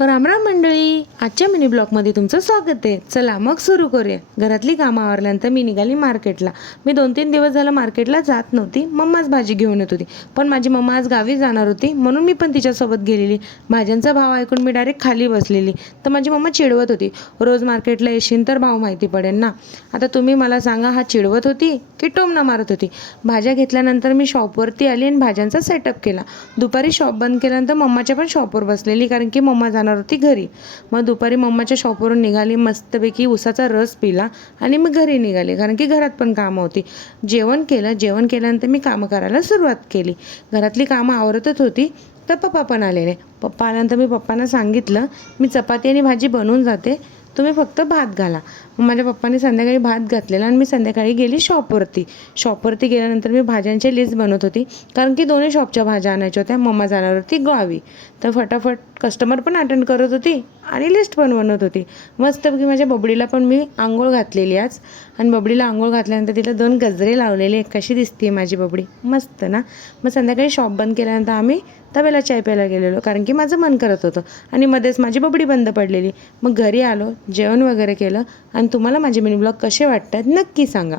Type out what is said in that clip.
राम राम मंडळी, आजच्या मिनी ब्लॉगमध्ये तुमचं स्वागत आहे. चला मग सुरू करूया. घरातली कामं आवरल्यानंतर मी निघाली मार्केटला. मी 2-3 दिवस झालं मार्केटला जात नव्हती. मम्माच भाजी घेऊन येत होती, पण माझी मम्मा आज गावी जाणार होती म्हणून मी पण तिच्यासोबत गेलेली. भाज्यांचा भाव ऐकून मी डायरेक्ट खाली बसलेली. तर माझी मम्मा चिडवत होती, रोज मार्केटला येशील तर भाव माहिती पडेल ना. आता तुम्ही मला सांगा, हा चिडवत होती की टोमणा मारत होती? भाज्या घेतल्यानंतर मी शॉपवरती आली आणि भाज्यांचा सेटअप केला. दुपारी शॉप बंद केल्यानंतर मम्माच्या पण शॉपवर बसलेली, कारण की मम्मा जाणार होती घरी. मग दुपारी मम्माच्या शॉपवरून निघाली, मस्तपैकी उसाचा रस पिला आणि मग घरी निघाले, कारण की घरात पण कामं होती. जेवण केल्यानंतर मी कामं करायला सुरुवात केली. घरातली कामं आवरतच होती तर पप्पा पण आलेले. पप्पा आल्यानंतर मी पप्पांना सांगितलं, मी चपाती आणि भाजी बनवून जाते, तुम्ही फक्त भात घाला. मग माझ्या पप्पांनी संध्याकाळी भात घातलेला आणि मी संध्याकाळी गेली शॉपवरती गेल्यानंतर मी भाज्यांची लिस्ट बनवत होती, कारण की दोन्ही शॉपच्या भाज्या आणायच्या होत्या. मम्मा जाणार होती गावी, तर फटाफट कस्टमर पण अटेंड करत होती आणि लिस्ट पण बनवत होती. मस्तपैकी माझ्या बबडीला पण मी आंघोळ घातलेली आज, आणि बबडीला आंघोळ घातल्यानंतर तिला 2 गजरे लावलेले. कशी दिसते माझी बबडी, मस्त ना. मग संध्याकाळी शॉप बंद केल्यानंतर आम्ही तवेला चाय प्यायला गेलेलो, कारण की माझं मन करत होतं आणि मध्येच माझी बबडी बंद पडलेली. मग घरी आलो, जेवण वगैरे केलं. आणि तुम्हाला माझे मिनी ब्लॉग कसे वाटतात नक्की सांगा.